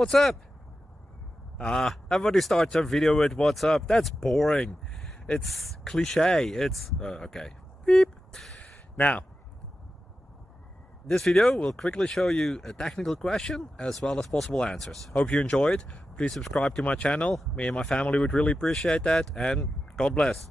What's up? Everybody starts their video with what's up. That's boring. It's cliche. It's okay. Beep. Now, this video will quickly show you a technical question as well as possible answers. Hope you enjoyed. Please subscribe to my channel. Me and my family would really appreciate that, and God bless.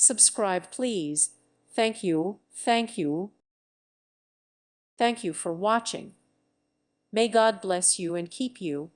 Subscribe, please. Thank you, thank you. Thank you for watching. May God bless you and keep you.